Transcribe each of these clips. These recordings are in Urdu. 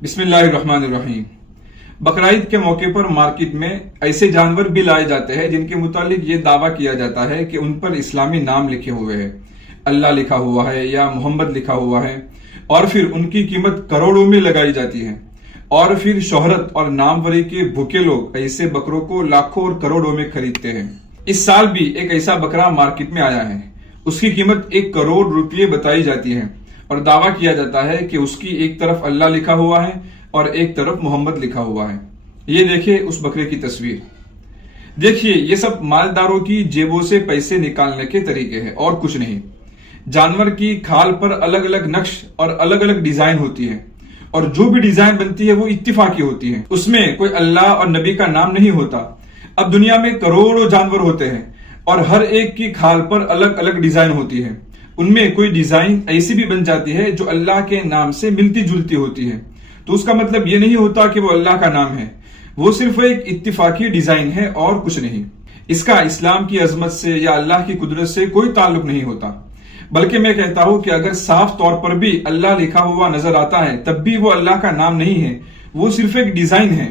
بسم اللہ الرحمن الرحیم۔ بقرعید کے موقع پر مارکیٹ میں ایسے جانور بھی لائے جاتے ہیں جن کے متعلق یہ دعویٰ کیا جاتا ہے کہ ان پر اسلامی نام لکھے ہوئے ہیں، اللہ لکھا ہوا ہے یا محمد لکھا ہوا ہے، اور پھر ان کی قیمت کروڑوں میں لگائی جاتی ہے، اور پھر شہرت اور ناموری کے بھوکے لوگ ایسے بکروں کو لاکھوں اور کروڑوں میں خریدتے ہیں۔ اس سال بھی ایک ایسا بکرا مارکیٹ میں آیا ہے، اس کی قیمت 1 کروڑ روپے بتائی جاتی ہے، اور دعویٰ کیا جاتا ہے کہ اس کی ایک طرف اللہ لکھا ہوا ہے اور ایک طرف محمد لکھا ہوا ہے۔ یہ دیکھیں اس بکرے کی تصویر۔ دیکھیے یہ سب مالداروں کی جیبوں سے پیسے نکالنے کے طریقے ہیں اور کچھ نہیں۔ جانور کی کھال پر الگ الگ نقش اور الگ الگ ڈیزائن ہوتی ہے، اور جو بھی ڈیزائن بنتی ہے وہ اتفاقی ہوتی ہے، اس میں کوئی اللہ اور نبی کا نام نہیں ہوتا۔ اب دنیا میں کروڑوں جانور ہوتے ہیں اور ہر ایک کی کھال پر الگ الگ ڈیزائن ہوتی ہے، ان میں کوئی ڈیزائن ایسی بھی بن جاتی ہے جو اللہ کے نام سے ملتی جلتی ہوتی ہے، تو اس کا مطلب یہ نہیں ہوتا کہ وہ اللہ کا نام ہے، وہ صرف ایک اتفاقی ڈیزائن ہے اور کچھ نہیں۔ اس کا اسلام کی عظمت سے یا اللہ کی قدرت سے کوئی تعلق نہیں ہوتا، بلکہ میں کہتا ہوں کہ اگر صاف طور پر بھی اللہ لکھا ہوا نظر آتا ہے تب بھی وہ اللہ کا نام نہیں ہے، وہ صرف ایک ڈیزائن ہے۔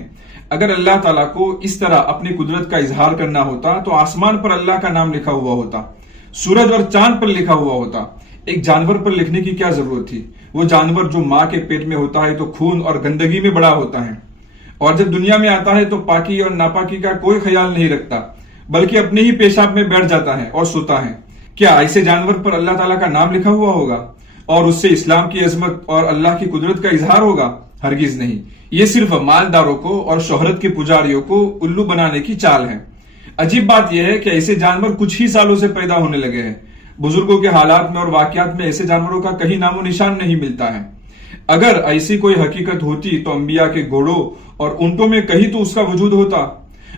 اگر اللہ تعالیٰ کو اس طرح اپنی قدرت کا اظہار کرنا ہوتا تو آسمان پر اللہ کا نام لکھا ہوا ہوتا، سورج اور چاند پر لکھا ہوا ہوتا۔ ایک جانور پر لکھنے کی کیا ضرورت تھی؟ وہ جانور جو ماں کے پیٹ میں ہوتا ہے تو خون اور گندگی میں بڑا ہوتا ہے، اور جب دنیا میں آتا ہے تو پاکی اور ناپاکی کا کوئی خیال نہیں رکھتا، بلکہ اپنے ہی پیشاب میں بیٹھ جاتا ہے اور سوتا ہے۔ کیا ایسے جانور پر اللہ تعالیٰ کا نام لکھا ہوا ہوگا اور اس سے اسلام کی عظمت اور اللہ کی قدرت کا اظہار ہوگا؟ ہرگز نہیں۔ یہ صرف مالداروں کو اور شہرت کے پجاریوں کو الو بنانے کی چال ہے۔ عجیب بات یہ ہے کہ ایسے جانور کچھ ہی سالوں سے پیدا ہونے لگے ہیں۔ بزرگوں کے حالات میں اور واقعات میں ایسے جانوروں کا کہیں نام و نشان نہیں ملتا ہے۔ اگر ایسی کوئی حقیقت ہوتی تو انبیاء کے گھوڑوں اور اونٹوں میں کہیں تو اس کا وجود ہوتا،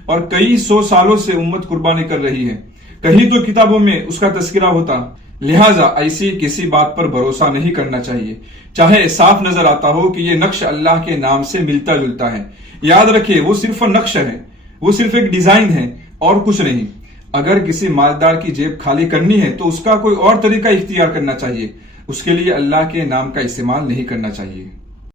اور کئی 100 سالوں سے امت قربانی کر رہی ہے، کہیں تو کتابوں میں اس کا تذکرہ ہوتا۔ لہٰذا ایسی کسی بات پر بھروسہ نہیں کرنا چاہیے، چاہے صاف نظر آتا ہو کہ یہ نقش اللہ کے نام سے ملتا جلتا ہے۔ یاد رکھے وہ صرف نقش ہے، وہ صرف ایک ڈیزائن ہے اور کچھ نہیں۔ اگر کسی مالدار کی جیب خالی کرنی ہے تو اس کا کوئی اور طریقہ اختیار کرنا چاہیے، اس کے لیے اللہ کے نام کا استعمال نہیں کرنا چاہیے۔